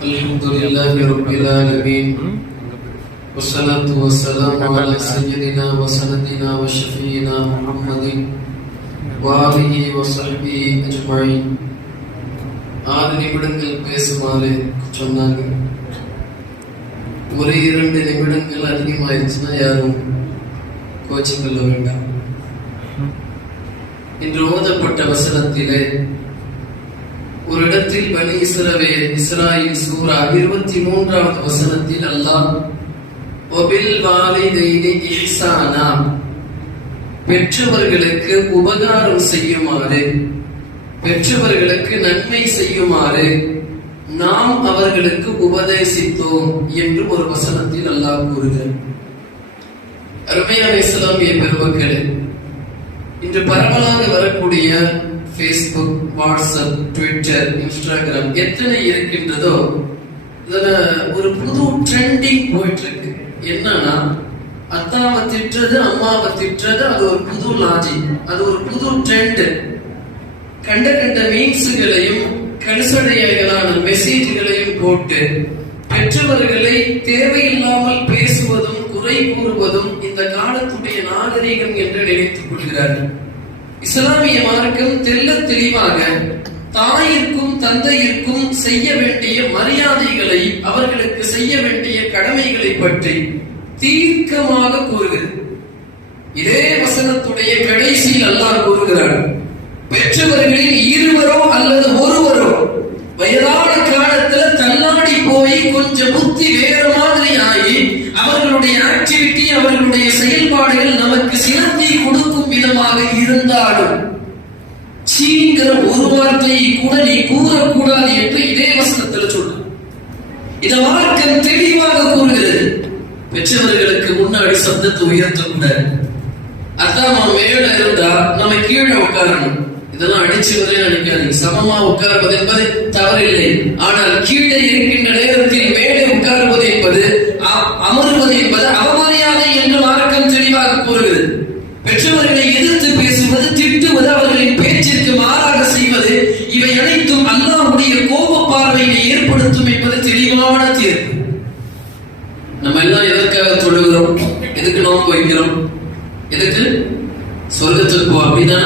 الحمد لله رب العالمين والصلاة والسلام على سيدنا وسندنا وشفينا محمد وآله وصحبه أجمعين ஆறு நிமிடங்கள் பேசுமாறு சொன்னாங்க ஒரு இரண்டு நிமிடங்கள் அதிகமாயிருச்சுன்னா யாரும் கோச்சிங் கொள்ள வேண்டாம் இன்று ஓதப்பட்ட வசனத்திலே ஒரு இடத்தில் பனி இஸ்ரவே இஸ்ராயில் சூரா இருபத்தி மூன்றாவது வசனத்தில் அல்லாஹ் ஒபில் வாலிதைனி இஹ்சானா பெற்றவர்களுக்கு உபகாரம் செய்யுமாறு பெற்றவர்களுக்கு நன்மை செய்யுமாறு நாம் அவர்களுக்கு உபதேசித்தோம் என்று ஒரு வசனத்தில் அல்லாஹ் கூறுகிறார் அருமையான இஸ்லாமிய பெருமக்களே இன்று பரவலாக வரக்கூடிய ஃபேஸ்புக் வாட்ஸ்அப் ட்விட்டர் இன்ஸ்டாகிராம் எத்தனை இருக்கின்றதோ இதுல ஒரு புது ட்ரெண்டிங் போயிட்டு இருக்கு என்னன்னா அத்தாவை திட்டுறது அம்மாவை திட்டுறது அது ஒரு புது லாஜிக் அது ஒரு புது ட்ரெண்ட் கண்ட கண்ட மீன்ஸுகளையும் கடுசடையான மெசேஜ்களையும் போட்டு பெற்றவர்களை தேவையில்லாமல் பேசுவதும் குறை கூறுவதும் இந்த காலத்துடைய நாகரீகம் என்று நினைத்துக் கொள்கிறார்கள். இஸ்லாமிய மார்க்கம் தெல்ல தெளிவாக தாயிற்கும் தந்தையிற்கும் செய்ய வேண்டிய மரியாதைகளை அவர்களுக்கு செய்ய வேண்டிய கடமைகளை பற்றி தீர்க்கமாக கூறுகிறது. இதே வசனத்துடைய கடைசியில் அல்லாஹ் கூறுகிறார் பெற்றவர்களில் இருவரோ அல்லது ஒருவரோ வயதான காலத்துல தள்ளாடி போய் கொஞ்சம் புத்தி வேற மாதிரி ஆகி அவர்களுடைய ஆக்டிவிட்டி அவர்களுடைய செயல்பாடுகள் நமக்கு சில கொடுக்கும் இருந்தாலும் சீங்கிற ஒரு வார்த்தையை கூட நீ கூறக்கூடாது என்று இதே வசனத்தில் சொல்ற இந்த மார்க்கம் தெளிவாக கூறுகிறது. பெற்றவர்களுக்கு முன்னாடி சப்தத்தை உயர்த்தக்கூட அதான் நம்ம மேல இருந்தா நம்ம கீழே உட்காரணும். இதெல்லாம் அடிச்சு வரே நினைக்காதீங்க. சமமா உட்கார்வது என்பது தவறில்லை. ஆனால் கீழே இருக்கின்ற நேரத்தில் மேலே உட்காருவது என்பது அ- அமருவது என்பது அவமரியாதை என்று மார்க்கம் தெளிவாக கூறுகிறது பெற்றவர்களை எதிர்த்து பேசுவது திட்டுவது அவர்களின் பேச்சிற்கு மாறாக செய்வது இவை அனைத்தும் அல்லாஹ்வுடைய கோப பார்வையை ஏற்படுத்தும் என்பது தெளிவான தீர்ப்பு நம்ம எல்லாம் எதற்காக தொழுகிறோம் எதுக்கு நாம் வைக்கிறோம் எதுக்கு? சொர்க்கத்திற்கு அப்படிதான். அப்படின்னா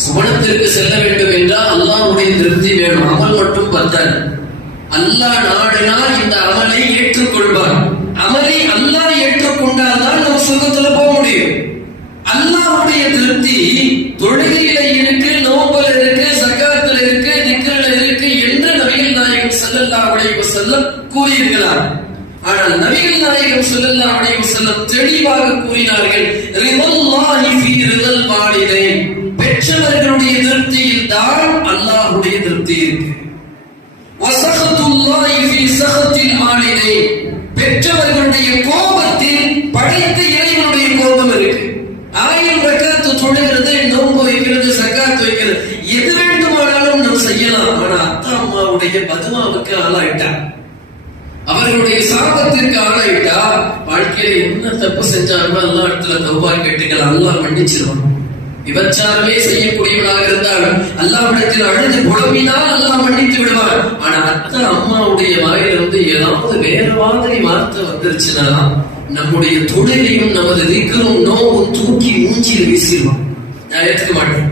சுவனத்திற்கு செல்ல வேண்டும் என்றால் அல்லாவுடைய திருப்தி வேணும். அமல் மட்டும் பத்தாது அல்லாஹ் நாடினால் இந்த அமலை ஏற்றுக்கொள்வார் அமலை அல்லாஹ் ஏற்றுக்கொண்டால் தான் நம்ம சொர்க்கத்துல போக முடியும். அல்லாவுடைய திருப்தி தொழுகையில இருக்கு நோம்பல் இருக்கு சக்காத்துல இருக்கு திக்ரில் இருக்கு என்று நபிகள் நாயகம் செல்லல்லா உடைய செல்லம் கூறியிருக்கிறார். ஆனால் நபிகள் நாயகம் செல்லல்லா அலைஹி வஸல்லம் தெளிவாக கூறினார்கள் ரிதல்லாஹி ஃபீ ரிதல் வாலிதைன். பெற்றவர்களுடைய திருப்தியில் தான் அல்லாஹ்வுடைய திருப்தி இருக்கு. வசகத்துல்லாஹி ஃபீ வாலிதைன். பெற்றவர்களுடைய கோபத்தில் படைத்த இறைவனுடைய கோபம் இருக்கு. ஆயிரம் ரக்காத்து தொழுகிறது நோன்பு வைக்கிறது சக்காத்து வைக்கிறது. எது வேண்டுமானாலும் நாம் செய்யலாம். ஆனா அத்தா அம்மாவுடைய பதுமாவுக்கு ஆளாயிட்டா என்ன தப்பு செஞ்சாலும் எல்லா இடத்துல தௌபா கேட்டுக்கலாம் அல்லாஹ் மன்னிச்சிருவான். விபச்சாரமே செய்யக்கூடியவனாக இருந்தாலும் அல்லாவிடத்தில் அழுது புலம்பினால் அல்லாஹ் மன்னித்து விடுவான். ஆனா அத்தை அம்மாவுடைய வாயிலிருந்து ஏதாவது வேற மாதிரி வார்த்தை வந்துருச்சுன்னா நம்முடைய தொழிலையும் நமது திக்கரும் நோவும் தூக்கி மூஞ்சியில் வீசிடுவான். நான் ஏற்றுக்க மாட்டேன்.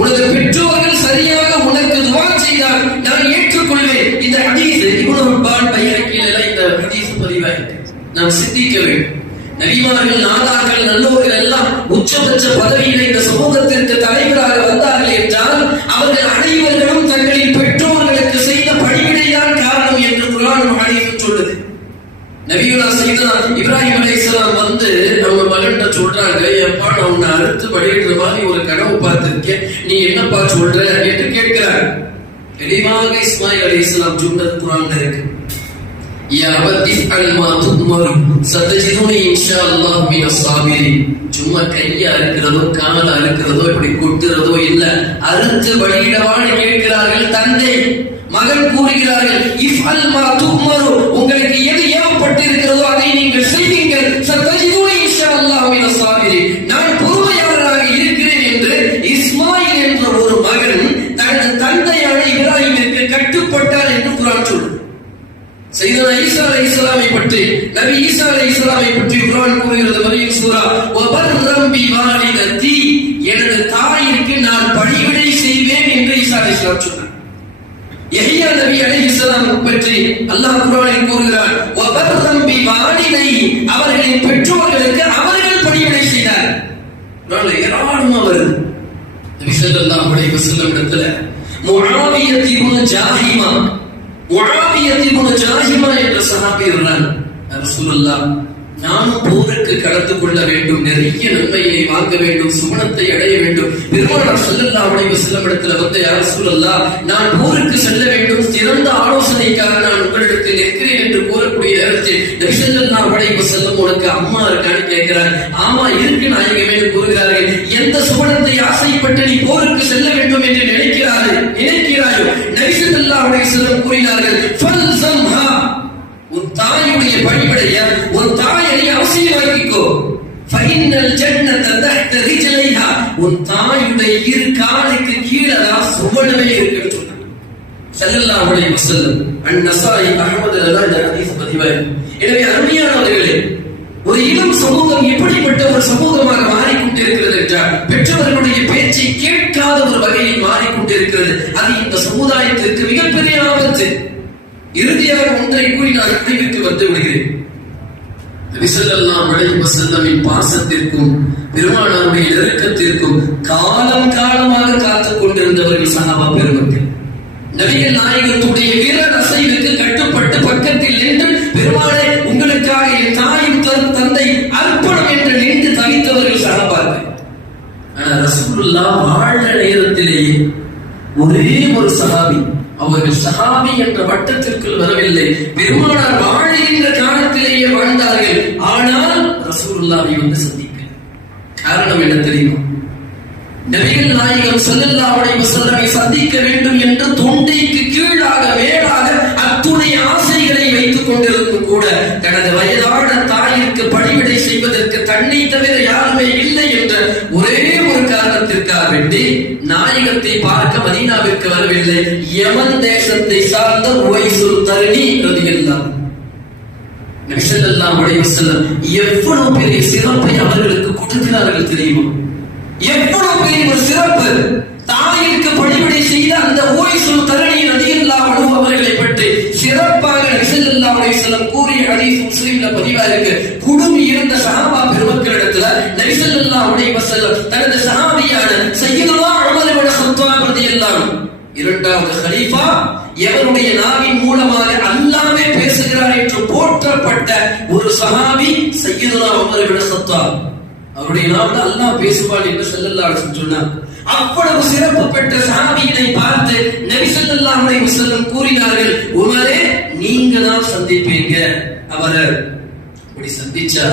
உனது பெற்றோர்கள் சரியாக உனக்கு துவா செய்தால் நான் ஏற்றுக்கொள்வேன். இந்த ஹதீஸ் இவ்வளவு பால் பையனக்கில் இந்த ஹதீஸ் பதிவாயிருக்கு. நாம் சிந்திக்க வேண்டும். நபிமார்கள் நாதாக்கள் நல்லோர்கள் எல்லாம் உச்சபட்ச பதவியில் இந்த சமூகத்திற்கு தலைவராக வந்தார்கள் என்றால் அவர்கள் அனைவர்களும் தங்களின் பெற்றோர்களுக்கு செய்த பணிவிடைதான் காரணம் என்று குரான் மகளிர் சொல்லுது. நபியுல்லா சைதனா இப்ராஹிம் அலைஹிஸ்ஸலாம் வந்து நம்ம மகன்கிட்ட சொல்றாங்க எப்பா நான் உன்னை அறுத்து படிக்கிற மாதிரி ஒரு கனவு பார்த்திருக்கேன். நீ என்னப்பா சொல்ற? என்று கேட்கிறார். தெளிவாக இஸ்மாயில் அலைஹிஸ்ஸலாம் சொன்னது குரான் இருக்கு. சும்மா கையா இருக்கிறதோ காலா இருக்கிறதோ இப்படி கொட்டுறதோ இல்ல அறுத்து வழியிடவான்னு கேட்கிறார்கள் தந்தை மகன் கூறுகிறார்கள் இஃப் அல்மா துத்மரு உங்களுக்கு எது ஏவப்பட்டிருக்கிறதோ அதை நீங்கள் செய்வீங்கள் சத்தஜிதுனி இன்ஷா அல்லாஹ் மின சாபிரின் நான் பொறுமையாளராக இருக்கிறேன் என்று இஸ்மாயில் என்ற ஒரு மகன் தனது தந்தையான இப்ராஹிமிற்கு கட்டுப்பட்டார் என்று குரான் சொல்லுது சையதுனா ஈசா அலைஹிஸ்ஸலாமை பற்றி நபி ஈசா அலைஹிஸ்ஸலாமை பற்றி குர்ஆன் கூறுகிறது மரியம் சூரா வபர்ரம் பிவாலிதத்தி எனது தாயிற்கு நான் பணிவிடை செய்வேன் என்று ஈசா அலைஹிஸ்ஸலாம் சொன்னார் யஹ்யா நபி அலைஹிஸ்ஸலாம் பற்றி அல்லாஹ் குரானை கூறுகிறார் வபர்ரம் பிவாலிதை அவர்களின் பெற்றோர்களுக்கு அவர்கள் பணிவிடை செய்தார். ஏராளமா வருது. நபி உடைய அலைஹி இடத்துல முழாவிய தீபுன ஜாஹிமா. முழாவிய தீபுன ஜாஹிமா என்ற சகாபி இருந்தார் ரசூலுல்லாஹ் நானும் போருக்கு கடந்து கொள்ள வேண்டும். நிறைய நன்மையை வாங்க வேண்டும். சுமணத்தை அடைய வேண்டும். பெருமானார் செல்லல்லா அலைஹி செல்லும் இடத்துல வந்து யார் ரசூலல்லாஹ் நான் போருக்கு செல்ல வேண்டும். சிறந்த ஆலோசனைக்காக நான் உங்களிடத்தில் நிற்கிறேன் என்று கூறக்கூடிய நேரத்தில் நபி ஸல்லல்லாஹு செல்லும் உனக்கு அம்மா இருக்கான்னு கேட்கிறார். ஆமா இருக்கு நாயகமே என்று கூறுகிறார்கள். எந்த சுமணத்தை ஆசைப்பட்டு நீ போருக்கு செல்ல வேண்டும் என்று நினைக்கிறாரு? நினைக்கிறாயோ? நபி ஸல்லல்லாஹு செல்லும் கூறினார்கள் உன் தாயுடைய பணிபடைய உன் தாயை நீ அவசியமாக்கிக்கோ ஃபைனல் ஜன்னத்தை தஹ்த ரிஜலைஹா உன் தாயுடைய இரு காலுக்கு கீழே தான் சுவனமே இருக்குன்னு சொன்னாங்க. ஸல்லல்லாஹு அலைஹி வஸல்லம். அன்-நஸாயி அஹ்மது ஹதீஸ் பதிவாய் எனவே அருமையானவர்களே ஒரு இளம் சமூகம் எப்படிப்பட்ட ஒரு சமூகமாக மாறிக்கொண்டிருக்கிறது என்றால் பெற்றவர்களுடைய பேச்சை கேட்காத ஒரு வகையில் மாறிக்கொண்டிருக்கிறது. அது இந்த சமுதாயத்திற்கு மிகப்பெரிய ஆபத்து. இறுதியாக ஒன்றை கூறி நான் முடிவுக்கு வந்து விடுகிறேன். பாசத்திற்கும் பெருமானாருடைய நெருக்கத்திற்கும் காலம் காலமாக காத்துக் கொண்டிருந்தவர்கள் சகாபா பெருமக்கள். நவீன நாயகத்துடைய வீரர் அசைவுக்கு கட்டுப்பட்டு பக்கத்தில் நின்று பெருமாளை உங்களுக்காக என் தாயும் தந்தை அர்ப்பணம் என்று நின்று தவித்தவர்கள் சகாபார்கள் ஆனா ரசகுல்லா வாழ்ந்த நேரத்திலேயே ஒரே ஒரு சகாபி அவர்கள் சஹாபி என்ற வட்டத்திற்குள் வரவில்லை. பெருமானார் வாழ்கின்ற காலத்திலேயே வாழ்ந்தார்கள். ஆனால் ரசூலுல்லாவை வந்து சந்திக்க காரணம் என்ன தெரியுமா? நபிகள் நாயகம் ஸல்லல்லாஹு அலைஹி சந்திக்க வேண்டும் என்று தொண்டைக்கு கீழாக மேலாக அத்துணை ஆசைகளை வைத்துக் கொண்டிருக்கும் கூட தனது வயதான தாயிற்கு பணிவிடை செய்வதற்கு தன்னை தவிர யாருமே இல்லை என்ற ஒரே ஒரு வேண்டி நாயகத்தை பார்க்க மதீனாவிற்கு வரவில்லை. யமன் தேசத்தை சார்ந்த ஒய்சுல் தருணி ரதியல்லாம் நபி ஸல்லல்லாஹு அலைஹி எவ்வளவு பெரிய சிறப்பை அவர்களுக்கு கொடுக்கிறார்கள் தெரியுமா? எவ்வளவு பெரிய ஒரு சிறப்பு தாயிற்கு பணிவிடை செய்த அந்த ஓய்சுல் தருணி ரலியல்லாஹு அவர்களை பற்றி சிறப்பாக நபி ஸல்லல்லாஹு கூறிய ஹதீஸ் முஸ்லிம்ல பதிவா இருக்கு. குடுமி இருந்த சஹாபா பெருமக்களிடத்துல நபி ஸல்லல்லாஹு அலைஹி வஸல்லம் தனது சஹாபியான சய்யிதுனா உமர் இப்னு கத்தாப் ரலியல்லாஹு அன்ஹு. இரண்டாவது ஹலீஃபா எவருடைய நாவின் மூலமாக அல்லாமே பேசுகிறார் என்று போற்றப்பட்ட ஒரு சஹாபி சையதுனா உமர் இப்னு கத்தாப் அவருடைய நாவில் அல்லாஹ் பேசுவான் என்று ஸல்லல்லாஹு சொன்னார் அவ்வளவு சிறப்பு பெற்ற சாமியினை பார்த்து நபி ஸல்லல்லாஹு அலைஹி வஸல்லம் கூறினார்கள் உமரே நீங்க தான் சந்திப்பீங்க. அவரை அப்படி சந்திச்சா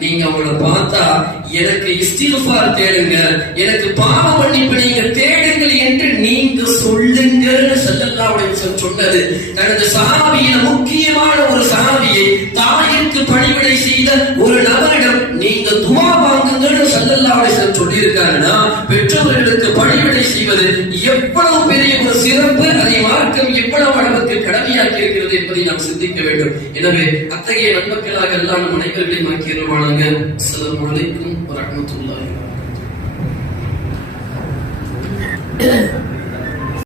நீங்க அவங்கள பார்த்தா எனக்கு தேடுங்க எனக்கு பாவ மன்னிப்பு நீங்க தேடுங்கள் என்று நீங்க சொல்லுங்கன்னு ஸல்லல்லாஹு அலைஹி வஸல்லம் சொன்னது. தனது சஹாபியில முக்கியமான ஒரு சஹாபியை தாயிற்கு பணிவிடை செய்த ஒரு நபரிடம் நீங்க துமா வாங்க ஸல்லல்லாஹு அலைஹி சொல்லி இருக்காங்கன்னா பெற்றோர்களுக்கு பணிவிடை செய்வது எவ்வளவு பெரிய ஒரு சிறப்பு அதை மார்க்கம் எவ்வளவு அளவுக்கு கடமையாக்கி இருக்கிறது என்பதை நாம் சிந்திக்க வேண்டும். எனவே அத்தகைய நண்பர்களாக எல்லாம் நம் அனைவர்களையும் ஆக்கியருவானாங்க அஸ்ஸலாமு அலைக்கும் வரஹ்மத்துல்லாஹி வபரகாத்துஹு.